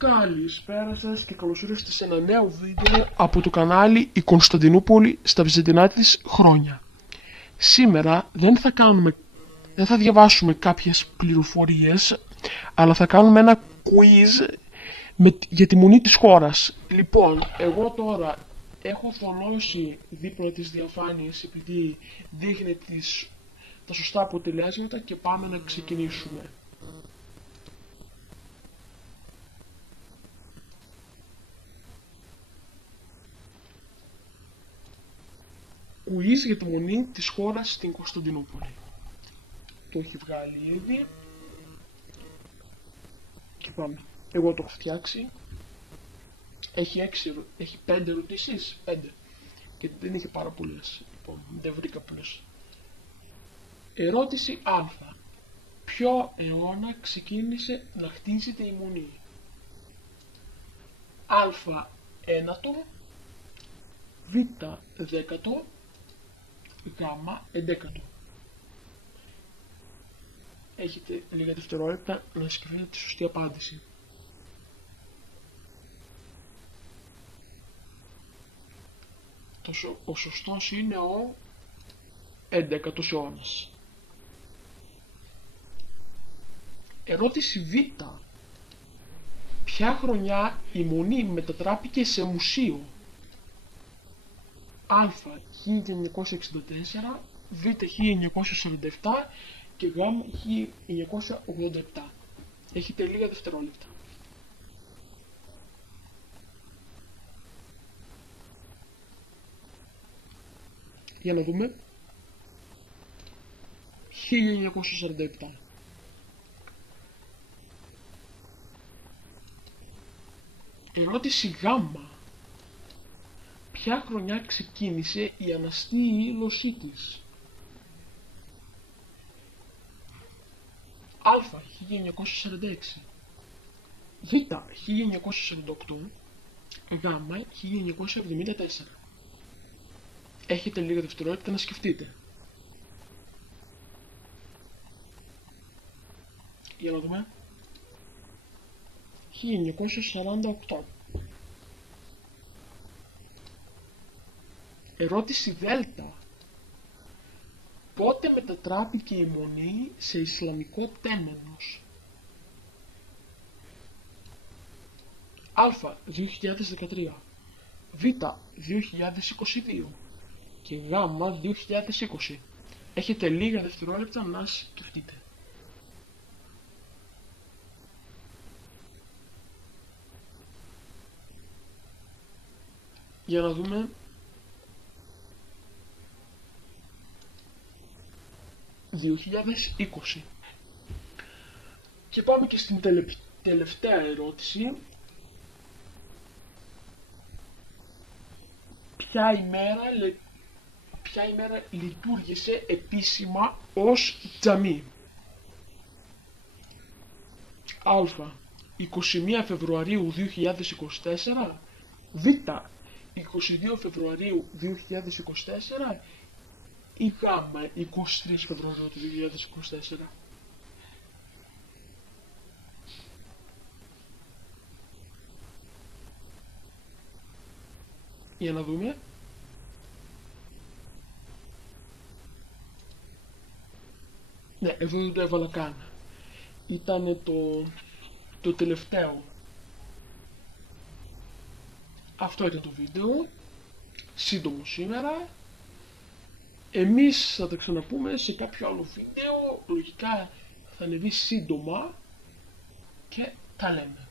Καλησπέρα σας και καλώς ήρθατε σε ένα νέο βίντεο από το κανάλι «Η Κωνσταντινούπολη στα βυζαντινά της χρόνια». Σήμερα δεν θα διαβάσουμε κάποιες πληροφορίες, αλλά θα κάνουμε ένα quiz για τη μονή της χώρας. Λοιπόν, εγώ τώρα έχω θολώσει δίπλα τις διαφάνειες επειδή δείχνει τα σωστά αποτελέσματα και πάμε να ξεκινήσουμε. Quiz για τη μονή της χώρας στην Κωνσταντινούπολη. Το έχει βγάλει ήδη. Και πάμε. Εγώ το έχω φτιάξει. Έχει 5 ερωτήσεις. 5. Και δεν έχει πάρα πολλές. Λοιπόν, δεν βρήκα πολλές. Ερώτηση Α. Ποιο αιώνα ξεκίνησε να χτίζεται η μονή? Α. 9ο, Β. 10ο, Γ. 11ο. Έχετε λίγα δευτερόλεπτα να σκεφτείτε τη σωστή απάντηση. Ο σωστός είναι ο 11ος αιώνας. Ερώτηση Β. Ποια χρονιά η μονή μετατράπηκε σε μουσείο? Α. 1964, Β. 1947 και Γ. 1987. Έχετε λίγα δευτερόλεπτα. Για να δούμε. 1947. Ερώτηση Γ. Ποια χρονιά ξεκίνησε η αναστή ήλωσή της? Α. 1946, Β. 1948, Γ. 1974. Έχετε λίγα δευτερόλεπτα να σκεφτείτε. Για να δούμε. 1948. Ερώτηση Δ. Πότε μετατράπηκε η μονή σε Ισλαμικό τέμενος? Α. 2013, Β. 2022 και Γ. 2020. Έχετε λίγα δευτερόλεπτα να σκεφτείτε. Για να δούμε. ...2020. Και πάμε και στην τελευταία ερώτηση. Ποια ημέρα λειτουργήσε επίσημα ως τζαμί? Α. 21 Φεβρουαρίου 2024, Β. 22 Φεβρουαρίου 2024 ή Γ. 23 Φεβρουαρίου του 2024. Για να δούμε. Ναι, εδώ δεν το έβαλα καν. Ήταν το τελευταίο. Αυτό ήταν το βίντεο. Σύντομο σήμερα. Εμείς θα τα ξαναπούμε σε κάποιο άλλο βίντεο. Λογικά θα ανεβεί σύντομα. Και τα λέμε.